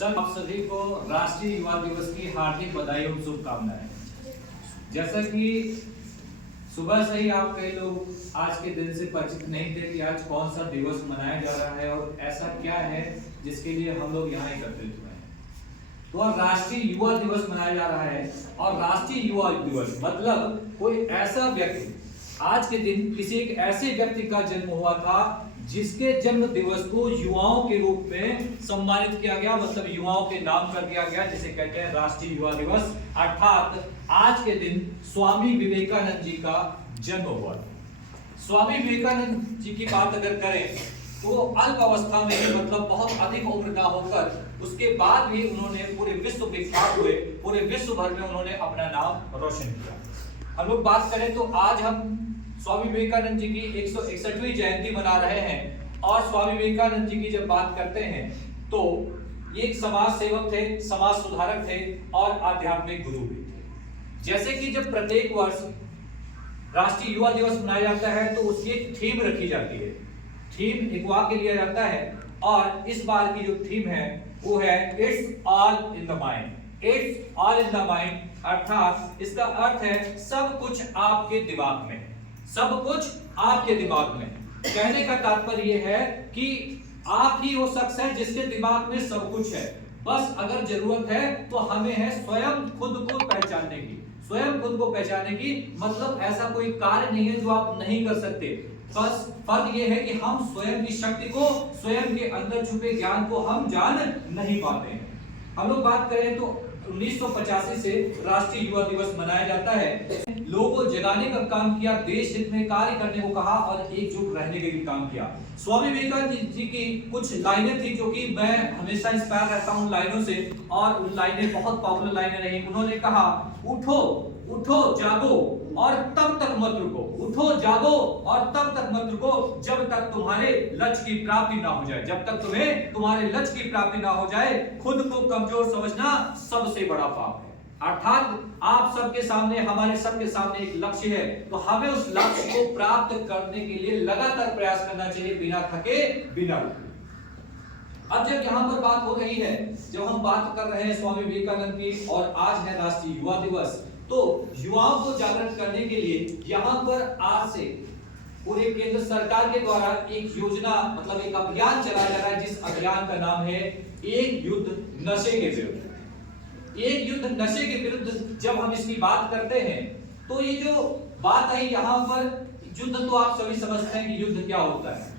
Sir, आप सभी को राष्ट्रीय युवा दिवस की हार्दिक बधाई और शुभकामनाएं। जैसा कि सुबह से ही आप कई लोग आज के दिन से परिचित नहीं थे कि आज कौन सा दिवस मनाया जा रहा है और ऐसा क्या है जिसके लिए हम लोग यहाँ एकत्रित हुए हैं। तो आज राष्ट्रीय युवा दिवस मनाया जा रहा है और राष्ट्रीय युवा दिवस मतलब कोई ऐसा व्यक्ति, आज के दिन किसी एक ऐसे व्यक्ति का जन्म हुआ था जिसके जन्म दिवस को युवाओं के रूप में सम्मानित किया गया, मतलब युवाओं के नाम कर दिया गया, जिसे कहते हैं राष्ट्रीय युवा दिवस। अर्थात आज के दिन स्वामी विवेकानंद जी का जन्म हुआ। स्वामी विवेकानंद जी की बात अगर करें तो अल्प अवस्था में, मतलब बहुत अधिक उम्र ना होकर, उसके बाद भी उन्होंने पूरे विश्व विख्यात हुए, पूरे विश्व भर में उन्होंने अपना नाम रोशन किया। हम लोग बात करें तो आज हम स्वामी विवेकानंद जी की 161वीं जयंती मना रहे हैं और स्वामी विवेकानंद जी की जब बात करते हैं तो ये एक समाज सेवक थे, समाज सुधारक थे और आध्यात्मिक गुरु भी थे। जैसे कि जब प्रत्येक वर्ष राष्ट्रीय युवा दिवस मनाया जाता है तो उसकी एक थीम रखी जाती है, थीम एक वाक्य लिया जाता है और इस बार की जो थीम है वो है it's all in the mind. It's all in the mind अर्थात इसका अर्थ है सब कुछ आपके दिमाग में, सब कुछ आपके दिमाग में। कहने का तात्पर्य यह है कि आप ही वो शख्स है जिसके दिमाग में सब कुछ है, बस अगर जरूरत है तो हमें है स्वयं खुद को पहचानने की। स्वयं खुद को पहचानने की मतलब ऐसा कोई कार्य नहीं है जो आप नहीं कर सकते, बस फर्क यह है कि हम स्वयं की शक्ति को, स्वयं के अंदर छुपे ज्ञान को हम जान नहीं पाते हैं। हम लोग बात करें तो 1985 से राष्ट्रीय युवा दिवस मनाया जाता है। लोगों को जगाने का काम किया, देश हित में कार्य करने को कहा और एकजुट रहने के लिए काम किया। स्वामी विवेकानंद जी की कुछ लाइनें थी जो कि मैं हमेशा इंस्पायर रहता हूं उन लाइनों से, और उन लाइनें बहुत पॉपुलर लाइनें रही। उन्होंने कहा, उठो उठो जागो और तब तक मत रुको, उठो जागो और तब तक मत रुको जब तक तुम्हारे लक्ष्य की प्राप्ति ना हो जाए। जब तक तुम्हें तुम्हारे लक्ष्य की प्राप्ति ना हो जाए, खुद को कमजोर समझना सबसे बड़ा पाप है। अर्थात आप सबके सामने, हमारे सबके सामने एक लक्ष्य है, तो हमें उस लक्ष्य को प्राप्त करने के लिए लगातार प्रयास करना चाहिए, बिना थके, बिना रुके। अब जब यहाँ पर बात हो रही है, जब हम बात कर रहे हैं स्वामी विवेकानंद की और आज है राष्ट्रीय युवा दिवस, तो युवाओं को जागृत करने के लिए यहाँ पर आज से पूरे केंद्र सरकार के द्वारा एक योजना, मतलब एक अभियान चलाया जा रहा है, जिस अभियान का नाम है एक युद्ध नशे के विरुद्ध। एक युद्ध नशे के विरुद्ध जब हम इसकी बात करते हैं तो ये जो बात आई यहाँ पर, युद्ध तो आप सभी समझते हैं कि युद्ध क्या होता है,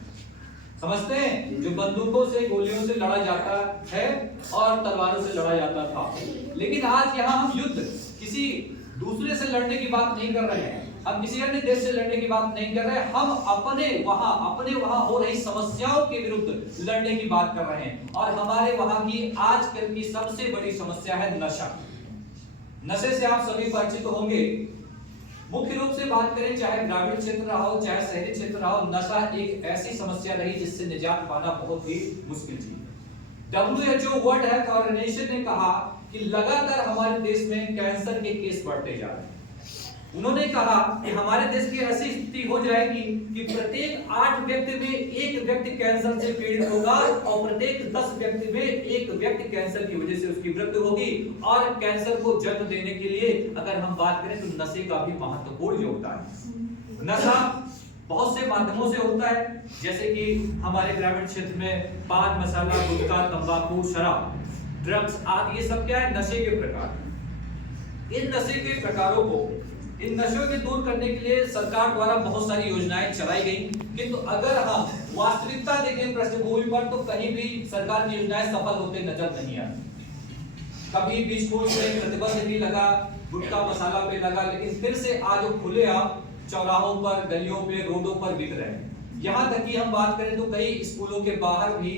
समझते हैं, जो बंदूकों से, गोलियों से लड़ा जाता है और तलवारों से लड़ा जाता था। लेकिन आज यहाँ हम युद्ध किसी दूसरे से लड़ने की बात नहीं कर रहे हैं, हम किसी अन्य देश से लड़ने की बात नहीं कर रहे हैं, हम अपने वहां हो रही समस्याओं के विरुद्ध लड़ने की बात कर रहे हैं। और हमारे वहां की आजकल की सबसे बड़ी समस्या है नशा। नशे से आप सभी परिचित होंगे। मुख्य रूप से बात करें, चाहे ग्रामीण क्षेत्र रहा हो चाहे शहरी क्षेत्र रहा हो, नशा एक ऐसी समस्या रही जिससे निजात पाना बहुत ही मुश्किल चीज है। WHO वर्ल्ड हेल्थ ऑर्गेनाइजेशन ने कहा कि लगातार हमारे देश में कैंसर के केस बढ़ते जा रहे हैं। उन्होंने कहा कि हमारे देश की ऐसी स्थिति हो जाएगी कि प्रत्येक 8 व्यक्ति में एक व्यक्ति कैंसर से पीड़ित होगा और प्रत्येक 10 व्यक्ति में एक व्यक्ति कैंसर की वजह से उसकी मृत्यु होगी। और कैंसर को जन्म देने के लिए अगर हम बात करें तो नशे का भी महत्वपूर्ण योगदान है। नशा बहुत से माध्यमों से होता है, जैसे कि हमारे ग्रामीण क्षेत्र में पान मसाला, गुटखा, तंबाकू, शराब, ड्रग्स आदि, ये सब क्या है, नशे के प्रकार। इन नशे के प्रकारों को, इन नशों के दूर करने के लिए सरकार द्वारा बहुत सारी योजनाएं चलाई गई, किंतु अगर हम वास्तविकता देखें पृष्ठभूमि पर तो कहीं भी सरकार की योजनाएं सफल होते नजर नहीं आती। कभी बीच-बीच में प्रतिबंध भी लगा, गुटखा मसाला पे लगा, लेकिन फिर से आज वो खुलेआम चौराहों पर, गलियों पे, रोडों पर बिक रहे हैं। यहाँ तक कि हम बात करें तो कई स्कूलों के बाहर भी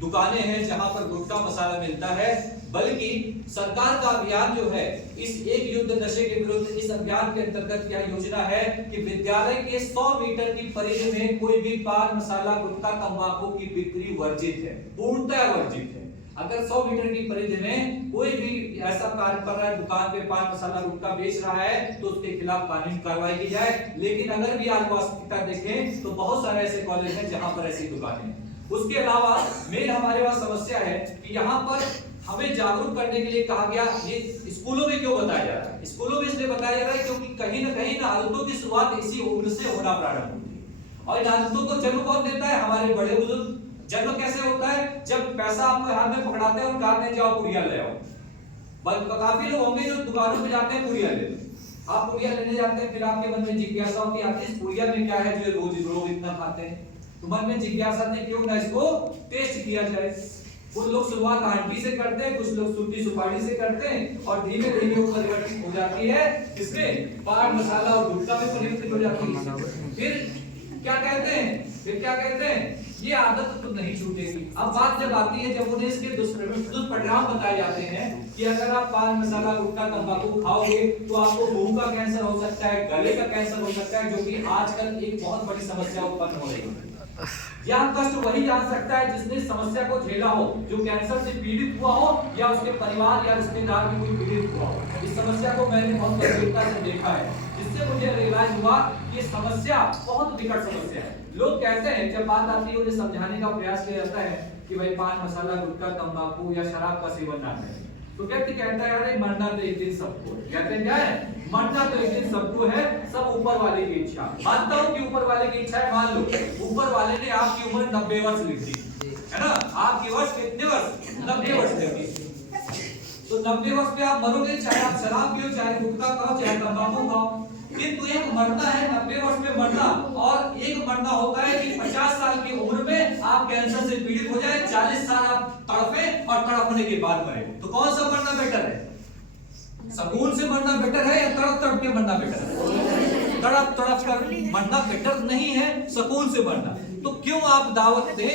दुकानें हैं जहां पर गुटखा मसाला मिलता है। बल्कि सरकार का अभियान जो है, इस एक युद्ध नशे के विरुद्ध, इस अभियान के अंतर्गत क्या योजना है कि विद्यालय के 100 मीटर की परिधि में कोई भी पान मसाला, गुटखा, तंबाकू की बिक्री वर्जित है, पूर्णतः वर्जित है। अगर 100 मीटर की परिधि में कोई भी ऐसा कार्य कर रहा है, दुकान पे पान मसाला गुटखा बेच रहा है, तो उसके खिलाफ कानूनी कार्रवाई की जाए। लेकिन अगर भी आज वास्तविकता देखें तो बहुत सारे ऐसे कॉलेज हैं जहां पर ऐसी दुकानें हैं। उसके अलावा मेन हमारे पास समस्या है कि यहाँ पर हमें जागरूक करने के लिए कहा गया। ये स्कूलों में क्यों बताया जा रहा है? स्कूलों में इसलिए बताया जा रहा है क्योंकि कहीं ना कहीं आदतों की शुरुआत इसी उम्र से होना प्रारंभ होती है। और इन आदतों को जन्म कौन देता है? हमारे बड़े बुजुर्ग। जन्म कैसे होता है? जब पैसा आपके हाथ में पकड़ाते हैं और कहते हैं जाओ पुड़िया ले आओ। काफी लोग होंगे जो दुकानों पे जाते हैं पुड़िया लेने। आप पुड़िया लेने जाते हैं, फिर आपके मन में जिज्ञासा होती है इस पुड़िया में क्या है जो रोज लोग इतना खाते हैं। तो मन में जिज्ञासा थे क्यों ना इसको टेस्ट किया जाए। कुछ लोग शुरुआत आंटी से करते हैं, कुछ लोग सूखी सुपारी से करते हैं और धीमे धीमे वो परिवर्तित हो जाती है इसमें पान मसाला और गुटखा में परिवर्तित हो जाती है। फिर क्या कहते हैं ये आदत तो नहीं छूटेगी। अब बात जब आती है जब उन्हें इसके दुष्परिणाम बताए जाते हैं कि अगर आप पान मसाला गुटखा तंबाकू खाओगे तो आपको मुंह का कैंसर हो सकता है, गले का कैंसर हो सकता है, जो कि आजकल एक बहुत बड़ी समस्या उत्पन्न हो रही है। यह कष्ट वही जान सकता है जिसने समस्या को झेला हो, जो कैंसर से पीड़ित हुआ हो या उसके परिवार या रिश्तेदार में कोई पीड़ित हुआ हो। इस समस्या को मैंने बहुत गंभीरता से देखा है, जिससे मुझे रियलाइज हुआ कि ये समस्या बहुत विकट समस्या है। लोग कहते हैं, जब बात आती है उन्हें समझाने का प्रयास किया जाता है कि भाई पान मसाला गुटखा तंबाकू या शराब का सेवन ना करें, तो व्यक्ति कहता है अरे मरना तो एक दिन सबको है। कहते हैं क्या है? मरना तो एक दिन सबको है, सब ऊपर वाले की इच्छा। मानता हूं कि ऊपर वाले की इच्छा है, मान लो ऊपर वाले ने आपकी उम्र 90 वर्ष लिख दी है ना। आपकी वर्ष कितने वर्ष? 90 वर्ष लिख दी। तो 90 वर्ष पे आप मरोगे, चाहे आप शराब पियो, चाहे गुटखा खाओ, चाहे तंबाकू खाओ। किंतु एक मरना है 90 वर्ष में मरना, और एक मरना होता है कि 50 साल की उम्र में आप कैंसर से पीड़ित हो जाए, 40 साल आप तड़पे और तड़पने के बाद मरे। तो कौन सा मरना बेटर है? सुकून से मरना बेटर है या तड़प तड़प के मरना बेटर है? तड़प तड़प कर मरना बेटर नहीं है, सुकून से मरना। तो क्यों आप दावत दें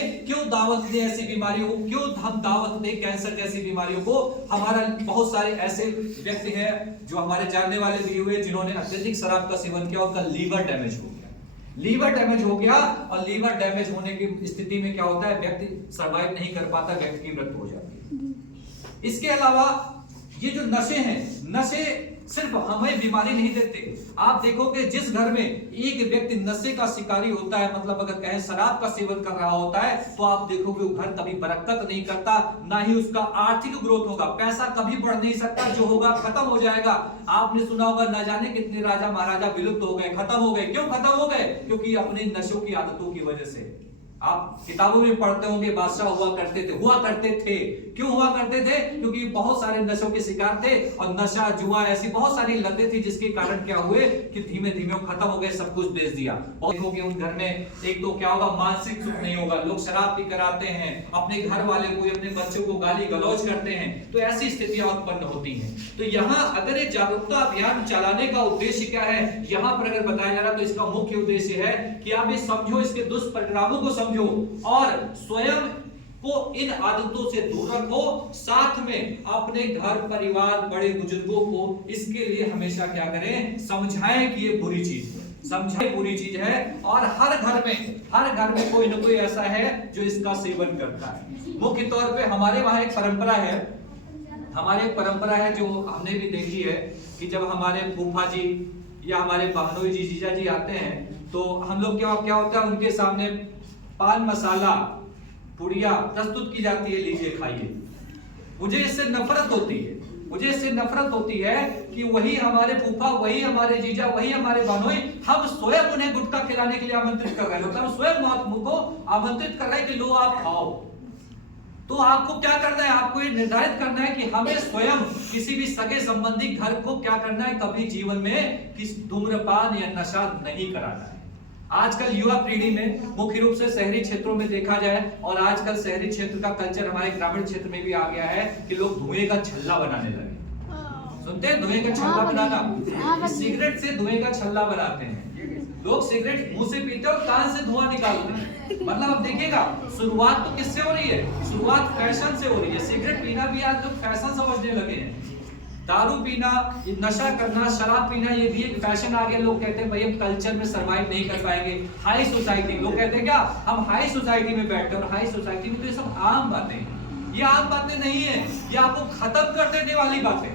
ऐसी बीमारियों को, क्यों हम दावत दें कैंसर जैसी बीमारियों को? हमारा बहुत सारे ऐसे व्यक्ति हैं जो हमारे जानने वाले भी हुए जिन्होंने अत्यधिक शराब का सेवन किया, उनका लीवर डैमेज हो गया। लीवर डैमेज हो गया और लीवर डैमेज होने की स्थिति में क्या होता है? व्यक्ति सर्वाइव नहीं कर पाता, व्यक्ति की मृत्यु हो जाती है। इसके अलावा ये जो नशे हैं, नशे सिर्फ हमें बीमारी नहीं देते। आप देखोगे जिस घर में एक व्यक्ति नशे का शिकारी होता है, मतलब अगर कहें शराब का सेवन कर रहा होता है, तो आप देखोगे वो घर कभी बरकत नहीं करता, ना ही उसका आर्थिक ग्रोथ होगा। पैसा कभी बढ़ नहीं सकता, जो होगा खत्म हो जाएगा। आपने सुना होगा ना जाने कितने राजा महाराजा विलुप्त हो गए, खत्म हो गए। क्यों खत्म हो गए? क्योंकि अपने नशों की आदतों की वजह से। आप किताबों में पढ़ते होंगे बादशाह हुआ करते थे। क्यों हुआ करते थे? क्योंकि बहुत सारे नशों के शिकार थे और नशा जुआ ऐसी बहुत सारी लतें थी, जिसके कारण क्या हुए कि धीमे धीमे खत्म हो गए, सब कुछ बेच दिया। देखोगे उन घर में एक तो क्या होगा, मानसिक सुख नहीं होगा, लोग शराब पी कर आते हैं, अपने घर वाले को अपने बच्चों को गाली गलौज करते हैं, तो ऐसी स्थितियां उत्पन्न होती हैं। तो यहाँ अगर ये जागरूकता अभियान चलाने का उद्देश्य क्या है, यहाँ पर अगर बताया जा रहा है तो इसका मुख्य उद्देश्य है कि आप ये समझो, इसके दुष्परिणामों को समझो और स्वयं को इन आदतों से दूर रखो। साथ में अपने घर परिवार बड़े बुजुर्गों को इसके लिए हमेशा क्या करें, समझाएं कि ये बुरी चीज है, समझाएं बुरी चीज है। और हर घर में कोई ना कोई ऐसा है जो इसका सेवन करता है। मुख्य तौर पे हमारे वहां एक परंपरा है जो हमने भी देखी है कि जब हमारे फूफा जी या हमारे बहनोई जी जीजा जी आते हैं, तो हम लोग क्या होता है, उनके सामने पान मसाला पुड़िया प्रस्तुत की जाती है, लीजिए खाइए। मुझे इससे नफरत होती है कि वही हमारे फूफा, वही हमारे जीजा, वही हमारे बहनोई, हम स्वयं उन्हें गुटखा खिलाने के लिए आमंत्रित कर रहे हैं। हम स्वयं महात्मा को आमंत्रित कर रहे हैं कि लो आप खाओ। तो आपको क्या करना है, आपको ये निर्धारित करना है कि हमें स्वयं किसी भी सगे संबंधी घर को क्या करना है, कभी जीवन में किस धूम्रपान या नशा नहीं कराना है। आजकल युवा पीढ़ी में मुख्य रूप से शहरी क्षेत्रों में देखा जाए, और आजकल शहरी क्षेत्र का कल्चर हमारे ग्रामीण क्षेत्र में भी आ गया है कि लोग धुएं का छल्ला बनाने लगे। सुनते हैं धुएं का छल्ला बनाना? सिगरेट से धुएं का छल्ला बनाते हैं लोग। सिगरेट मुंह से पीते और कान से धुआं निकालते हैं। मतलब अब देखिएगा, शुरुआत तो किससे हो रही है? शुरुआत फैशन से हो रही है। सिगरेट पीना भी आज लोग फैशन समझने लगे हैं। दारू पीना, नशा करना, शराब पीना, ये भी एक फैशन आ गया। लोग कहते हैं भाई हम कल्चर में सरवाइव नहीं कर पाएंगे। हाई सोसाइटी, लोग कहते हैं क्या हम हाई सोसाइटी में बैठते हैं, और हाई सोसाइटी में तो ये सब आम बातें हैं। ये आम बातें नहीं है, ये आपको खत्म कर देने वाली बातें।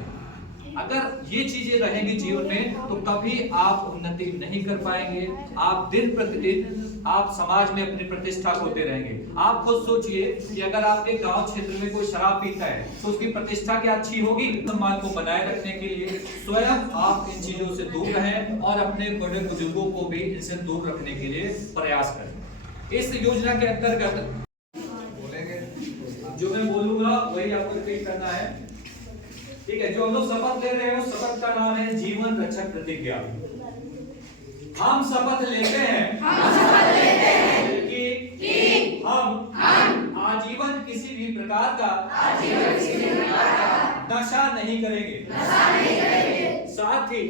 अगर ये चीजें रहेंगी जीवन में तो कभी आप उन्नति नहीं कर पाएंगे। आप दिन प्रतिदिन आप समाज में अपनी प्रतिष्ठा खोते रहेंगे। आप खुद सोचिए कि अगर आपके गांव क्षेत्र में कोई शराब पीता है तो उसकी प्रतिष्ठा क्या अच्छी होगी? सम्मान को बनाए रखने के लिए स्वयं आप इन चीजों से दूर रहें और अपने बड़े बुजुर्गों को भी इनसे दूर रखने के लिए प्रयास करें। इस योजना के अंतर्गत जो मैं बोलूंगा वही आपको रिपीट करना है, ठीक है? जो हम लोग शपथ ले रहे हैं उस शपथ का नाम है जीवन रक्षक प्रतिज्ञा। हम शपथ लेते हैं कि हम आजीवन किसी भी प्रकार का नशा नहीं करेंगे, साथ ही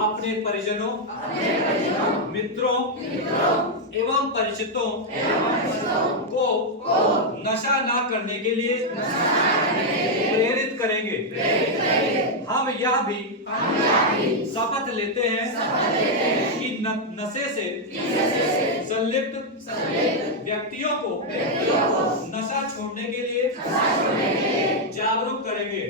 अपने परिजनों, मित्रों एवं परिचितों को नशा ना करने के लिए प्रेरित करेंगे। हम यह भी शपथ लेते हैं कि नशे से संलिप्त व्यक्तियों को नशा छोड़ने के लिए जागरूक करेंगे।